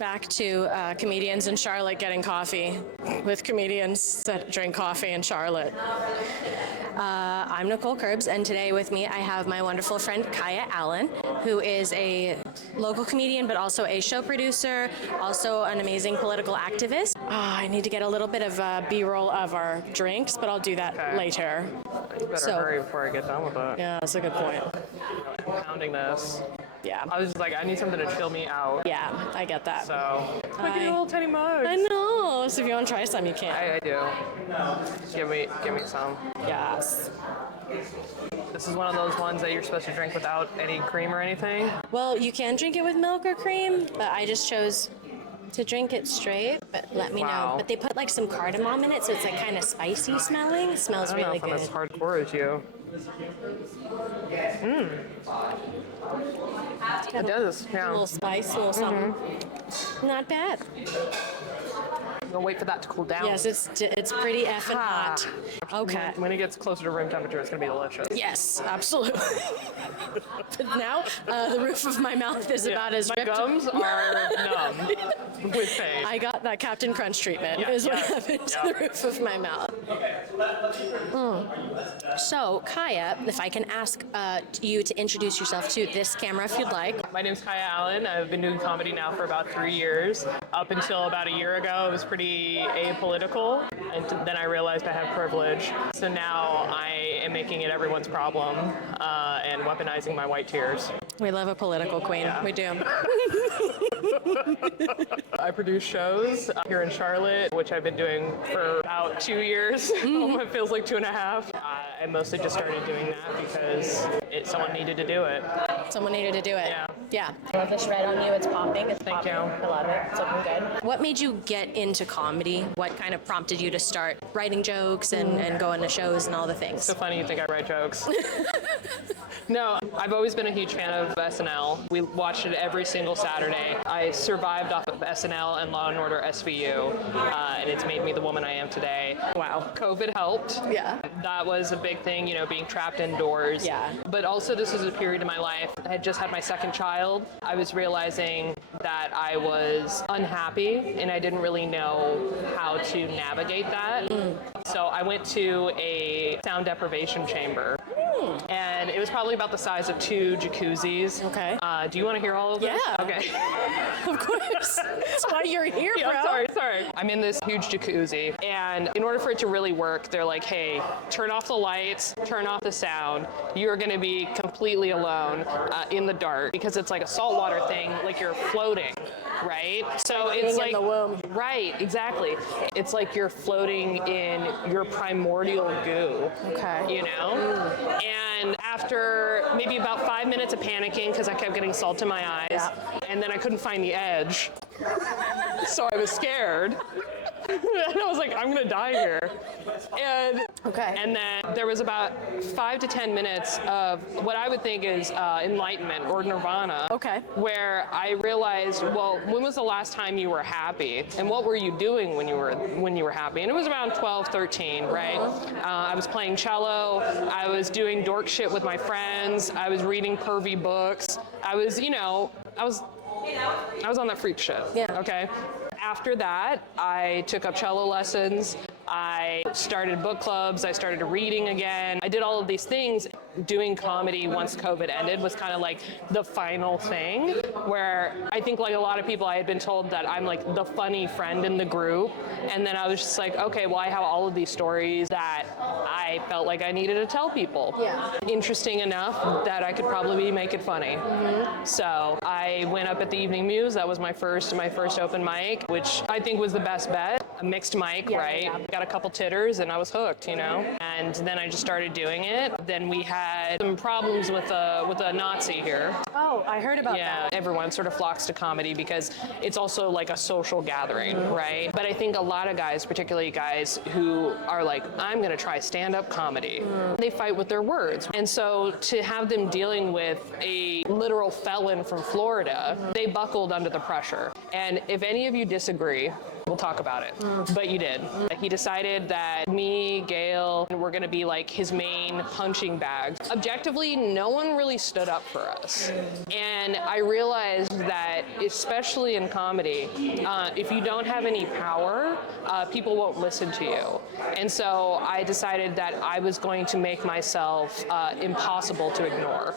back to comedians in Charlotte getting coffee with comedians that drink coffee in Charlotte. I'm Nicole Kerbs, and today with me I have my wonderful friend Kaya Allyn, who is a local comedian but also a show producer, also an amazing political activist. I need to get a little bit of B-roll of our drinks, but I'll do that later. You better hurry before I get done with it. Yeah, that's a good point. I'm pounding this. Yeah. I was just like, I need something to chill me out. Yeah, I get that. So, look at your little tiny mugs. I know. So if you want to try some, you can. I do. Give me some. Yes. This is one of those ones that you're supposed to drink without any cream or anything. Well, you can drink it with milk or cream, but I just chose to drink it straight, but let me know. But they put like some cardamom in it, so it's like kind of spicy smelling. It smells really good. I don't know if I'm as hardcore as you. It does, yeah. A little spice, a little something. Not bad. I'm gonna wait for that to cool down. Yes, it's pretty effing hot. Okay. When it gets closer to room temperature, it's gonna be delicious. Yes, absolutely. But now, the roof of my mouth is about as My ripped. gums are numb with pain. I got that Captain Crunch treatment, is what happened to the roof of my mouth. So, Kaya, if I can ask you to introduce yourself to this camera if you'd like. My name's Kaya Allyn. I've been doing comedy now for about 3 years. Up until about a year ago, it was pretty apolitical, and then I realized I have privilege. So now I am making it everyone's problem and weaponizing my white tears. We love a political queen. Yeah. We do. I produce shows here in Charlotte, which I've been doing for about 2 years. It feels like 2.5. I mostly just started doing that because someone needed to do it. Someone needed to do it. Yeah. I love the shred on you. It's popping. Thank you. I love it. It's looking good. What made you get into comedy? What kind of prompted you to start writing jokes and going to shows and all the things? So funny you think I write jokes. No, I've always been a huge fan of SNL. We watched it every single Saturday. I survived off of SNL and Law & Order SVU, and it's made me the woman I am today. Wow. COVID helped. Yeah. That was a big thing, being trapped indoors. Yeah. But also this was a period in my life. I had just had my second child. I was realizing that I was unhappy, and I didn't really know how to navigate that. So I went to a sound deprivation chamber. And it was probably about the size of 2 jacuzzis. Okay. Do you want to hear all of this? Yeah. Okay. Of course. That's why you're here, bro. I'm sorry. I'm in this huge jacuzzi, and in order for it to really work, they're like, hey, turn off the lights, turn off the sound. You're going to be completely alone in the dark because it's like a saltwater thing, like you're floating, right? So it's like, in the womb. Right, exactly. It's like you're floating in your primordial goo. Okay. And after maybe about 5 minutes of panicking because I kept getting salt in my eyes, and then I couldn't find the edge, so I was scared. And I was like, I'm gonna die here. And then there was about 5 to 10 minutes of what I would think is enlightenment or nirvana. Okay. Where I realized, well, when was the last time you were happy, and what were you doing when you were happy? And it was around 12, 13, right? I was playing cello. I was doing dork shit with my friends. I was reading pervy books. I was on that freak shit. Yeah. Okay. After that, I took up cello lessons. I started book clubs. I started reading again. I did all of these things. Doing comedy once COVID ended was kind of like the final thing, where I think like a lot of people, I had been told that I'm like the funny friend in the group. And then I was just like, okay, well, I have all of these stories that I felt like I needed to tell people. Yeah. Interesting enough that I could probably make it funny. So I went up at the Evening Muse. That was my first open mic, which I think was the best bet. A mixed mic, right? Yeah. Got a couple titters and I was hooked, And then I just started doing it. Then we had some problems with a Nazi here. Oh, I heard about that. Yeah, everyone sort of flocks to comedy because it's also like a social gathering, right? But I think a lot of guys, particularly guys who are like, I'm gonna try stand-up comedy, they fight with their words. And so to have them dealing with a literal felon from Florida, they buckled under the pressure. And if any of you disagree, we'll talk about it. But you did. He decided that me, Gail, were going to be like his main punching bags. Objectively, no one really stood up for us. And I realized that, especially in comedy, if you don't have any power, people won't listen to you. And so I decided that I was going to make myself impossible to ignore.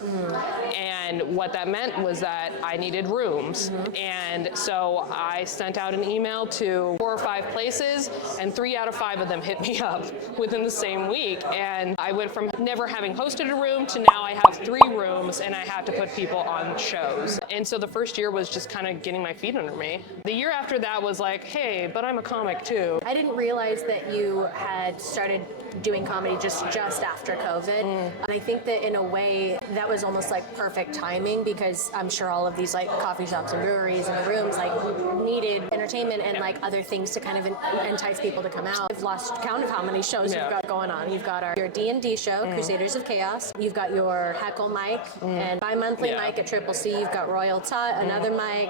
And what that meant was that I needed rooms. And so I sent out an email to 4 or 5 places, and 3 out of 5 of them hit me up within the same week. And I went from never having hosted a room to now I have 3 rooms and I have to put people on shows. And so the first year was just kind of getting my feet under me. The year after that was like, hey, but I'm a comic too. I didn't realize that you had started doing comedy just after COVID. And I think that in a way that was almost like perfect timing, because I'm sure all of these like coffee shops and breweries and rooms like needed entertainment and like other things to kind of entice people to come out. I've lost count of how many shows you've got going on. You've got your D&D show, Crusaders of Chaos. You've got your Heckle mic and bi-monthly mic at Triple C. You've got Royal Tut, another mic.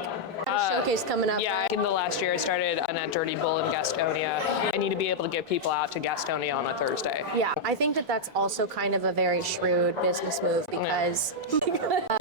Showcase coming up. Yeah, in the last year I started at Dirty Bull in Gastonia. I need to be able to get people out to Gastonia on a Thursday. Yeah, I think that that's also kind of a very shrewd business move, because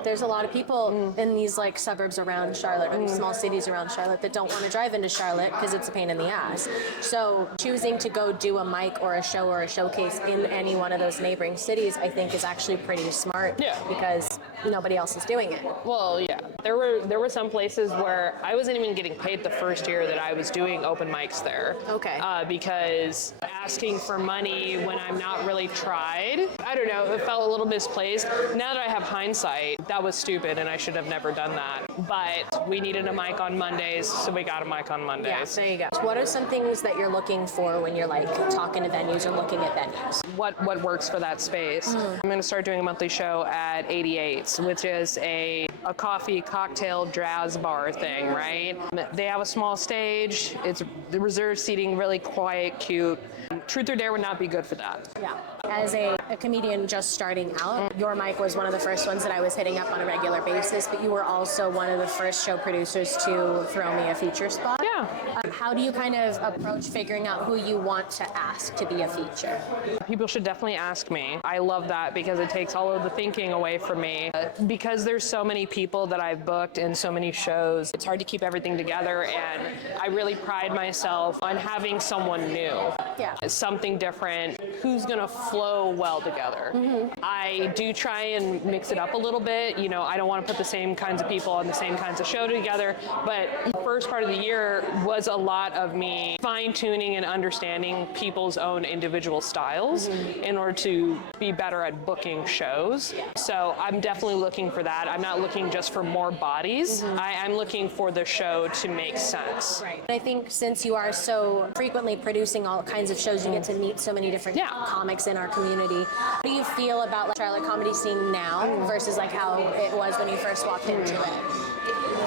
there's a lot of people in these like suburbs around Charlotte or these small cities around Charlotte that don't want to drive into Charlotte because it's a pain in the ass. So choosing to go do a mic or a show or a showcase in any one of those neighboring cities, I think, is actually pretty smart. Yeah. Because nobody else is doing it. Well, yeah. There were some places where I wasn't even getting paid the first year that I was doing open mics there. Okay. Because asking for money when I'm not really tried, I don't know, it felt a little misplaced. Now that I have hindsight, that was stupid and I should have never done that. But we needed a mic on Mondays, so we got a mic on Mondays. Yeah, there you go. What are some things that you're looking for when you're like talking to venues or looking at venues? What works for that space? I'm going to start doing a monthly show at 88's, which is a coffee cocktail jazz bar thing, right? They have a small stage. It's the reserved seating, really quiet, cute. Truth or Dare would not be good for that. Yeah. As a comedian just starting out, your mic was one of the first ones that I was hitting up on a regular basis, but you were also one of the first show producers to throw me a feature spot. Yeah. How do you kind of approach figuring out who you want to ask to be a feature? People should definitely ask me. I love that because it takes all of the thinking away from me. Because there's so many people that I've booked and so many shows, it's hard to keep everything together, and I really pride myself on having someone new. Yeah. Something different, who's gonna flow well together. I do try and mix it up a little bit. You know, I don't want to put the same kinds of people on the same kinds of show together, but the first part of the year was a lot of me fine-tuning and understanding people's own individual styles in order to be better at booking shows. So I'm definitely looking for that. I'm not looking just for more bodies. I'm looking for the show to make sense. Right. I think since you are so frequently producing all kinds of shows, you get to meet so many different comics in our community. How do you feel about like Charlotte comedy scene now versus like how it was when you first walked into it?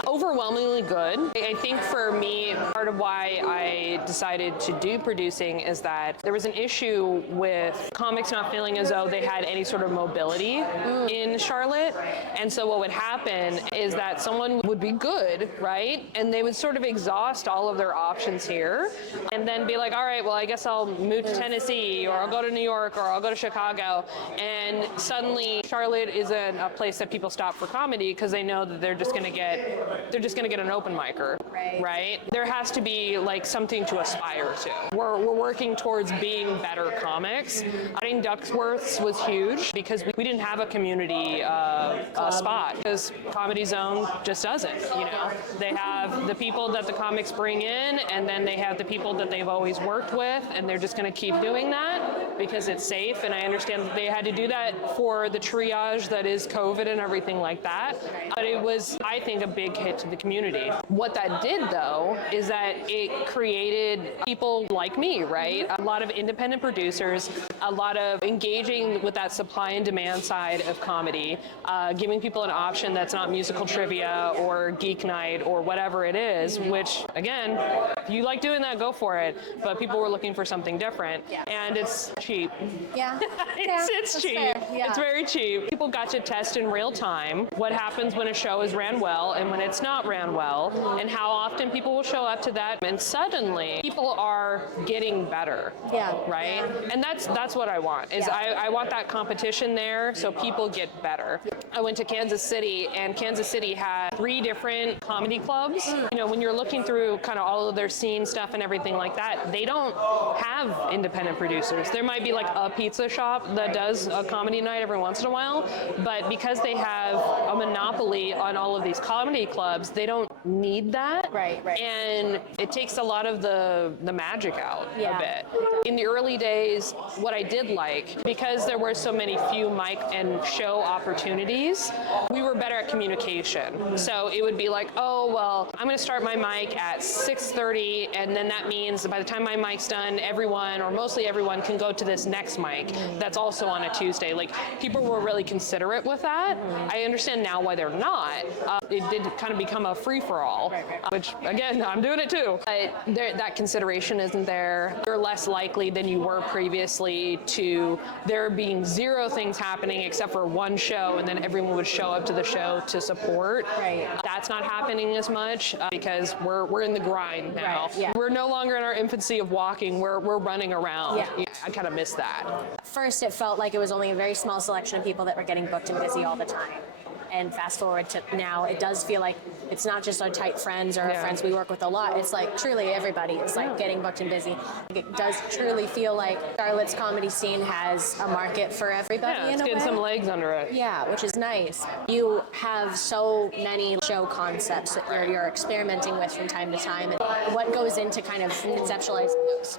Overwhelmingly good. I think for me, part of why I decided to do producing is that there was an issue with comics not feeling as though they had any sort of mobility in Charlotte. And so what would happen is that someone would be good, right? And they would sort of exhaust all of their options here and then be like, all right, well, I guess I'll move to Tennessee, or I'll go to New York, or I'll go to Chicago. And suddenly Charlotte isn't a place that people stop for comedy because they know that they're just going to get an open micer, right? There has to be like something to aspire to. We're working towards being better comics. I think Ducksworth's was huge because we didn't have a community spot, because Comedy Zone just doesn't, you know. They have the people that the comics bring in, and then they have the people that they've always worked with, and they're just going to keep doing that because it's safe. And I understand that they had to do that for the triage that is COVID and everything like that. But it was, I think, a big hit to the community. What that did, though, is that it created people like me, right? A lot of independent producers, a lot of engaging with that supply and demand side of comedy, giving people an option that's not musical trivia or geek night or whatever it is, which, again, if you like doing that, go for it. But people were looking for something different. And it's cheap. Yeah. It's that's cheap. fair. Yeah. It's very cheap. People got to test in real time what happens when a show is ran well and when it's not ran well, and how often people will show up to that. And suddenly, people are getting better. Yeah. Right. Yeah. And that's what I want. Is I want that competition there, so people get better. I went to Kansas City, and Kansas City had 3 different comedy clubs. You know, when you're looking through kind of all of their scene stuff and everything like that, they don't have independent producers. There might be like a pizza shop that does a comedy night every once in a while, but because they have a monopoly on all of these comedy clubs, they don't need that. Right. And it takes a lot of the magic out a bit. In the early days, what I did like, because there were so many few mic and show opportunities, we were better at communication. So it would be like, oh, well, I'm going to start my mic at 6:30, and then that means that by the time my mic's done, everyone, or mostly everyone, can go to this next mic that's also on a Tuesday. Like, people were really considerate with that. I understand now why they're not. It did kind of become a free-for-all, which, again, I'm doing it too. But that consideration isn't there. You're less likely than you were previously to there being 0 things happening except for one show, and then everyone would show up to the show to support. Right. That's not happening as much because we're in the grind now. Right, yeah. We're no longer in our infancy of walking. We're running around. Yeah. I kind of miss that. First, it felt like it was only a very small selection of people that were getting booked and busy all the time. And fast forward to now, it does feel like it's not just our tight friends or our friends we work with a lot. It's like truly everybody is like getting booked and busy. It does truly feel like Charlotte's comedy scene has a market for everybody in it's a getting way. some legs under it. Yeah, which is nice. You have so many show concepts that you're experimenting with from time to time. And what goes into kind of conceptualizing those?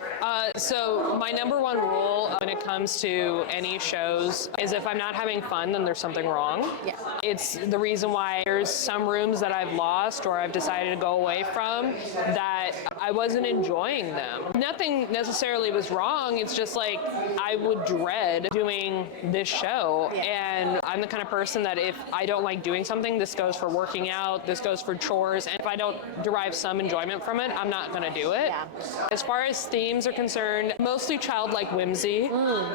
So my number one rule when it comes to any shows is if I'm not having fun, then there's something wrong. Yeah. It's the reason why there's some rooms that I've lost or I've decided to go away from that I wasn't enjoying them. Nothing necessarily was wrong. It's just like I would dread doing this show. Yeah. And I'm the kind of person that if I don't like doing something, this goes for working out, this goes for chores, and if I don't derive some enjoyment from it, I'm not going to do it. Yeah. As far as themes are concerned, mostly childlike whimsy.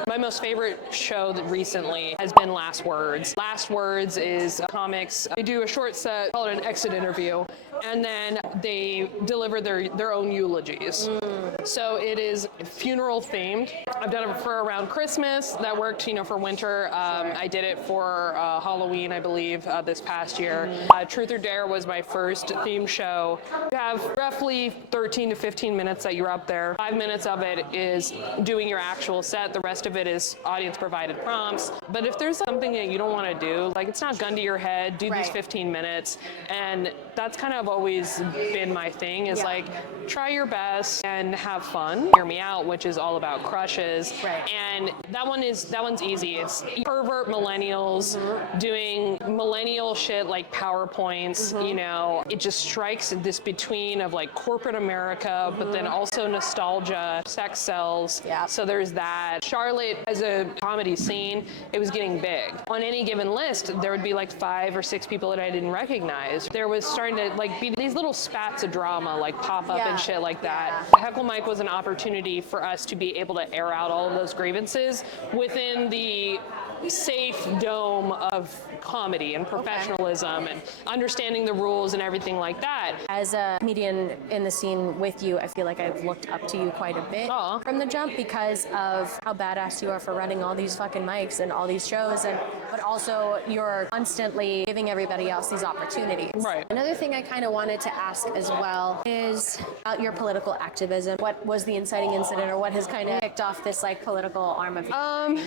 My most favorite show that recently has been Last Words. Last Words is comics. They do a short set called an exit interview, and then they deliver their own eulogies. So it is funeral themed. I've done it for around Christmas. That worked, for winter. I did it for Halloween, I believe, this past year. Truth or Dare was my first theme show. You have roughly 13 to 15 minutes that you're up there. 5 minutes of it is doing your actual set. The rest of it is audience provided prompts. But if there's something that you don't want to do, like it's not gun to your head, do these 15 minutes. And that's kind of always been my thing is like, try your best and have fun. Hear Me Out, which is all about crushes. Right. And that one's easy. It's pervert millennials doing millennial shit like PowerPoints, it just strikes this between of like corporate America, but then also nostalgia, sex sells. Yeah. So there's that. Charlotte, as a comedy scene, it was getting big. On any given list, there would be like 5 or 6 people that I didn't recognize. There was starting to like be these little spats of drama like pop up and shit like that. Heckle Mike was an opportunity for us to be able to air out all of those grievances within the safe dome of comedy and professionalism and understanding the rules and everything like that. As a comedian in the scene with you, I feel like I've looked up to you quite a bit from the jump because of how badass you are for running all these fucking mics and all these shows, but also you're constantly giving everybody else these opportunities. Right. Another thing I kind of wanted to ask as well is about your political activism. What was the inciting incident, or what has kind of kicked off this like political arm of you?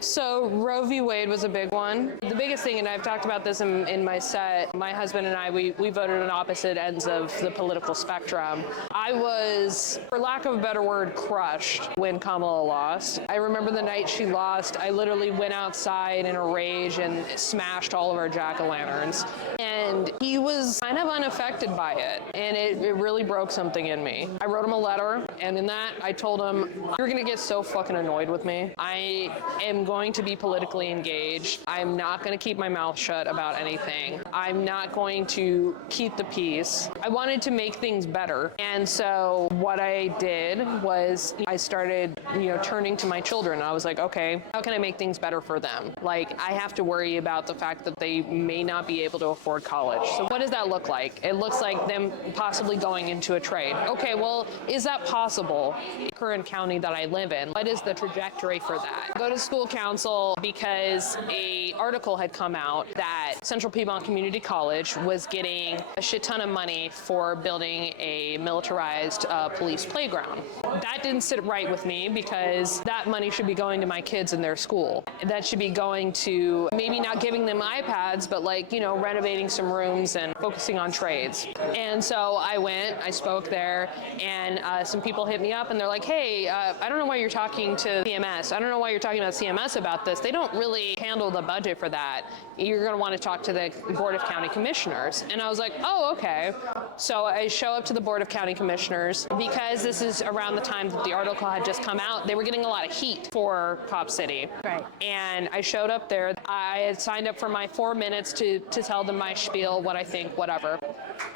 So Roe v. Wade was a big one. The biggest thing, and I've talked about this in my set, my husband and I, we voted on opposite ends of the political spectrum. I was, for lack of a better word, crushed when Kamala lost. I remember the night she lost, I literally went outside in a rage and smashed all of our jack-o'-lanterns. And and he was kind of unaffected by it, and it really broke something in me. I wrote him a letter, and in that I told him, you're gonna get so fucking annoyed with me. I am going to be politically engaged. I'm not gonna keep my mouth shut about anything. I'm not going to keep the peace. I wanted to make things better, and so what I did was I started, turning to my children. I was like, okay, how can I make things better for them? Like, I have to worry about the fact that they may not be able to afford college. So what does that look like? It looks like them possibly going into a trade. Okay, well, is that possible in the current county that I live in? What is the trajectory for that? Go to school council because a article had come out that Central Piedmont Community College was getting a shit ton of money for building a militarized police playground. That didn't sit right with me because that money should be going to my kids in their school. That should be going to maybe not giving them iPads, but renovating some rooms and focusing on trades. And so I spoke there, and some people hit me up and they're like, hey, I don't know why you're talking to CMS. I don't know why you're talking about CMS about this. They don't really handle the budget for that. You're going to want to talk to the Board of County Commissioners. And I was like, oh, okay. So I show up to the Board of County Commissioners because this is around the time that the article had just come out. They were getting a lot of heat for Cop City. Right. And I showed up there. I had signed up for my 4 minutes to tell them my spiel, what I think, whatever.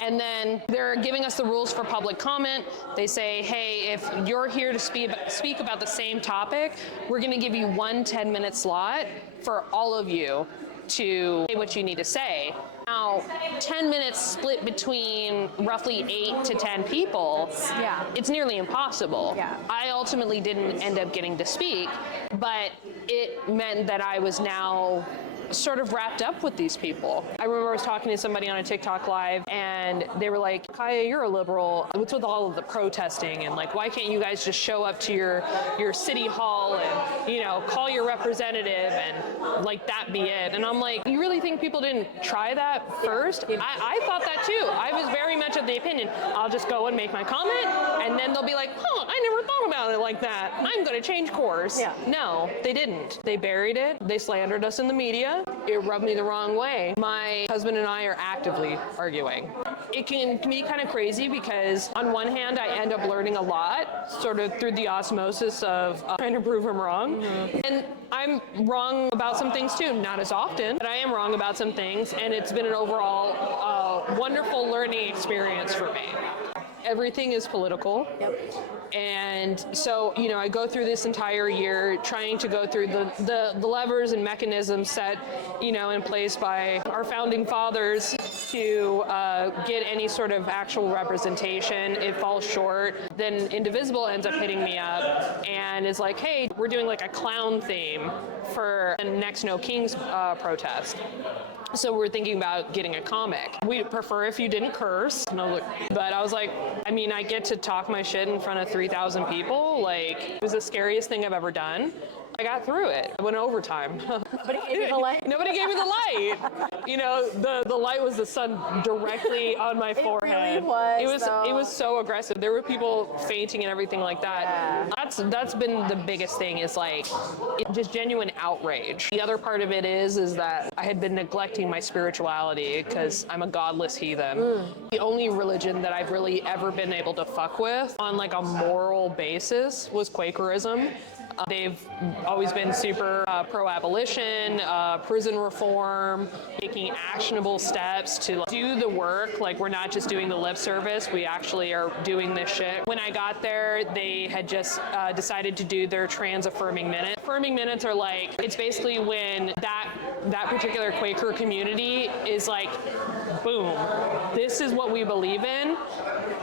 And then they're giving us the rules for public comment. They say, hey, if you're here to speak about the same topic, we're going to give you one 10-minute slot for all of you to say what you need to say. Now, 10 minutes split between roughly 8 to 10 people, it's nearly impossible. Yeah. I ultimately didn't end up getting to speak, but it meant that I was now sort of wrapped up with these people. I remember I was talking to somebody on a TikTok live and they were like, Kaya, you're a liberal. What's with all of the protesting? And like, why can't you guys just show up to your city hall and, call your representative and like that be it? And I'm like, you really think people didn't try that first? I thought that too. I was very much of the opinion, I'll just go and make my comment and then they'll be like, I never thought about it like that. I'm going to change course. Yeah. No, they didn't. They buried it. They slandered us in the media. It rubbed me the wrong way. My husband and I are actively arguing. It can be kind of crazy because on one hand, I end up learning a lot, sort of through the osmosis of trying to prove him wrong. Mm-hmm. And I'm wrong about some things too, not as often, but I am wrong about some things, and it's been an overall wonderful learning experience for me. Everything is political. Yep. And so, I go through this entire year trying to go through the levers and mechanisms set, in place by our founding fathers to get any sort of actual representation. It falls short. Then Indivisible ends up hitting me up and is like, hey, we're doing like a clown theme for the next No Kings protest. So we're thinking about getting a comic. We'd prefer if you didn't curse. But I was like, I get to talk my shit in front of 3,000 people. Like, it was the scariest thing I've ever done. I got through it. I went overtime. Nobody gave you the light? Nobody gave me the light. The light was the sun directly on my forehead. It really was. It was so aggressive. There were people fainting and everything like that. Yeah. That's been the biggest thing, is like just genuine outrage. The other part of it is that I had been neglecting my spirituality because I'm a godless heathen. The only religion that I've really ever been able to fuck with on like a moral basis was Quakerism. They've always been super pro-abolition, prison reform, taking actionable steps to do the work. Like, we're not just doing the lip service, we actually are doing this shit. When I got there, they had just decided to do their trans-affirming minute. Affirming minutes are like, it's basically when that particular Quaker community is like, boom, this is what we believe in,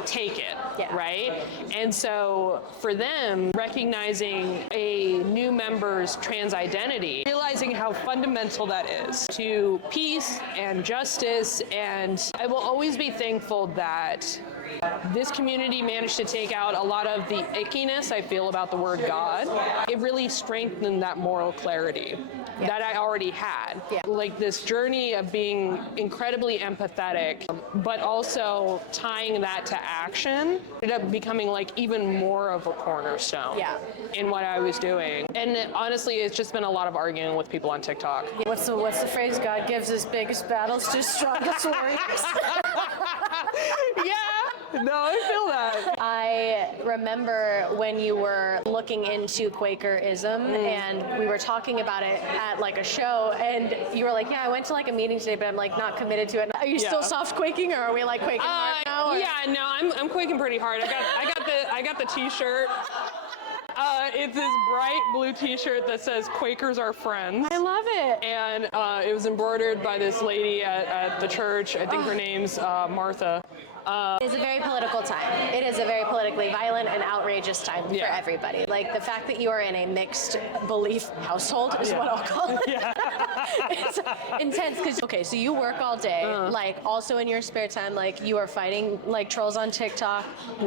take it, right? And so for them, recognizing a new member's trans identity, realizing how fundamental that is to peace and justice, and I will always be thankful that This community managed to take out a lot of the ickiness I feel about the word God. It really strengthened that moral clarity that I already had. Like this journey of being incredibly empathetic, but also tying that to action ended up becoming like even more of a cornerstone in what I was doing. And honestly, it's just been a lot of arguing with people on TikTok. What's the phrase? God gives his biggest battles to his strongest warriors. Yeah, no, I feel that. I remember when you were looking into Quakerism and we were talking about it at like a show, and you were like, yeah, I went to like a meeting today, but I'm like not committed to it. Are you still soft quaking, or are we like quaking hard now? Or? Yeah, no, I'm quaking pretty hard. I got the t-shirt. It's this bright blue t-shirt that says Quakers are friends. I love it. And it was embroidered by this lady at the church. I think her name's Martha. It's a very political time. It is a very politically violent and outrageous time for everybody. Like the fact that you are in a mixed belief household is what I'll call it. It's intense because, okay, so you work all day, like also in your spare time, like you are fighting like trolls on TikTok.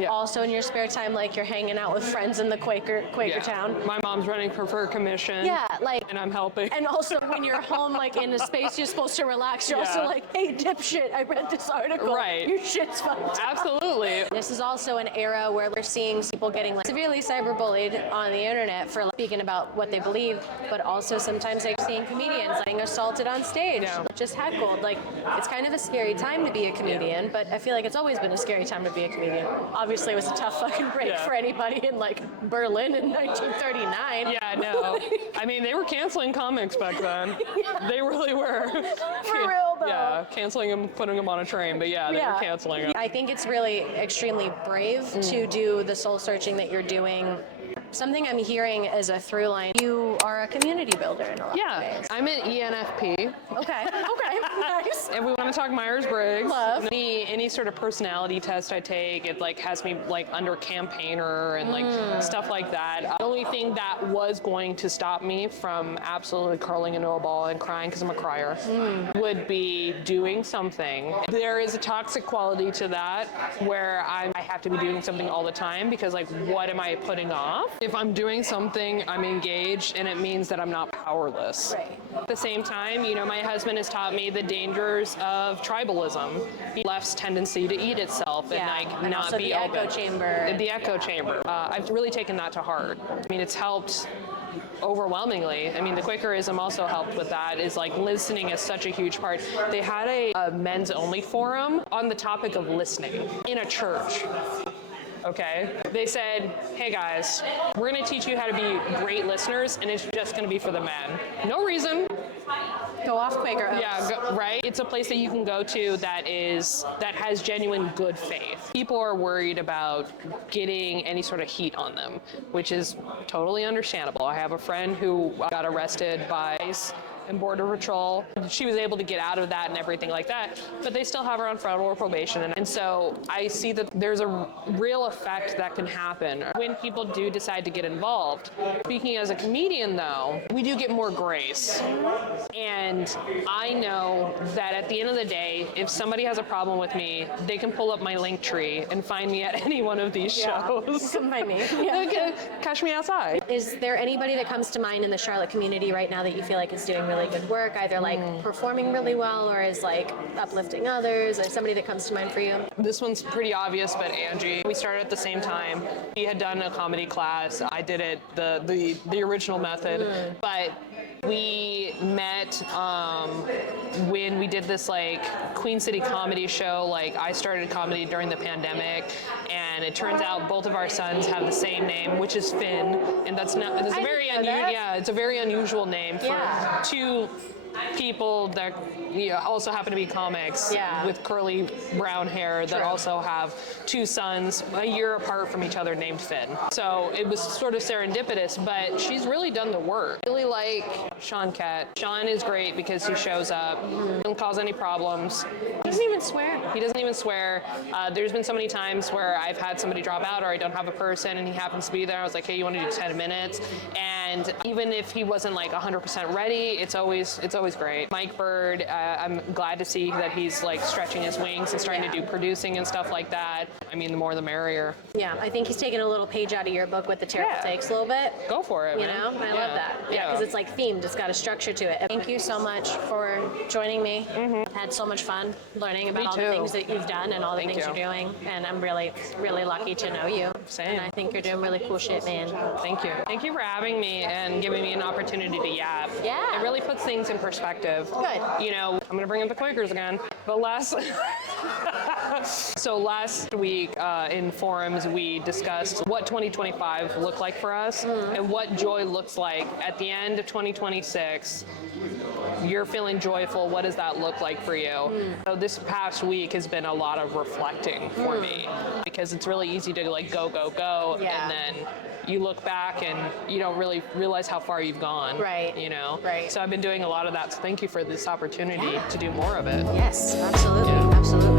Also in your spare time, like you're hanging out with friends in the Quaker town. My mom's running for commission. Yeah, like. And I'm helping. And also when you're home, like in a space you're supposed to relax, you're also like, hey, dipshit, I read this article. Right. Your shit's fucked. Absolutely. This is also an era where we're seeing people getting like severely cyberbullied on the internet for like, speaking about what they believe, but also sometimes like seeing comedians getting assaulted on stage, just heckled. Like it's kind of a scary time to be a comedian, but I feel like it's always been a scary time to be a comedian. Obviously, it was a tough fucking break for anybody in like Berlin in 1939. Yeah, no. I mean, they were canceling comics back then. They really were. For real though. Yeah, canceling them, putting them on a train, but yeah, they were canceling them. I think it's really extremely brave to do the soul searching that you're doing. Something I'm hearing as a through line, you are a community builder in a lot of ways. I'm an ENFP. Okay, nice. If we want to talk Myers-Briggs, Love. Any sort of personality test I take, it like has me like under campaigner and like stuff like that. The only thing that was going to stop me from absolutely curling into a ball and crying, because I'm a crier, would be doing something. There is a toxic quality to that where I have to be doing something all the time, because like what am I putting off? If I'm doing something, I'm engaged, and it means that I'm not powerless. Right. At the same time, you know, my husband has taught me the dangers of tribalism, the left's tendency to eat itself and like not be open. The echo chamber. The echo chamber. I've really taken that to heart. I mean, it's helped overwhelmingly. I mean, the Quakerism also helped with that. Is like listening is such a huge part. They had a men's only forum on the topic of listening in a church. Okay. They said, hey guys, we're going to teach you how to be great listeners, and it's just going to be for the men. No reason. Go off Quaker Oats. Yeah, right? It's a place that you can go to that has genuine good faith. People are worried about getting any sort of heat on them, which is totally understandable. I have a friend who got arrested by ICE and Border Patrol. She was able to get out of that and everything like that, but they still have her on federal probation. And so I see that there's a real effect that can happen when people do decide to get involved. Speaking as a comedian though, we do get more grace. And I know that at the end of the day, if somebody has a problem with me, they can pull up my link tree and find me at any one of these shows. Come by me. Catch me outside. Is there anybody that comes to mind in the Charlotte community right now that you feel like is doing really good work, either like performing really well or is like uplifting others, or somebody that comes to mind for you? This one's pretty obvious, but Angie. We started at the same time. She had done a comedy class. I did it the original method, but we met when we did this like Queen City comedy show. Like I started comedy during the pandemic, and it turns out both of our sons have the same name, which is Finn, and it's a very unusual name for two people that also happen to be comics with curly brown hair that also have two sons a year apart from each other named Finn. So it was sort of serendipitous, but she's really done the work. Really like Sean Kett. Sean is great because he shows up, doesn't cause any problems. He doesn't even swear. He doesn't even swear. There's been so many times where I've had somebody drop out or I don't have a person and he happens to be there. I was like, hey, you want to do 10 minutes? And even if he wasn't like 100% ready, it's always always great. Mike Bird, I'm glad to see that he's like stretching his wings and starting to do producing and stuff like that. I mean, the more the merrier. Yeah, I think he's taking a little page out of your book with the terrible takes a little bit. Go for it, You man. know, I love that. Yeah, because it's like themed. It's got a structure to it. Thank you so much for joining me. I've had so much fun learning about all the things that you've done and all the things you're doing. And I'm really, really lucky to know you. Same. And I think you're doing really cool shit, man. Thank you. Thank you for having me and giving me an opportunity to yap. Yeah. It really puts things in perspective. Good. You know, I'm going to bring up the Quakers again. But last week in forums, we discussed what 2025 looked like for us and what joy looks like at the end of 2026. You're feeling joyful. What does that look like for you? So this past week has been a lot of reflecting for me, because it's really easy to like go, and then you look back and you don't really realize how far you've gone. Right. You know? Right. So I've been doing a lot of that. So thank you for this opportunity to do more of it. Yes, absolutely. Absolutely.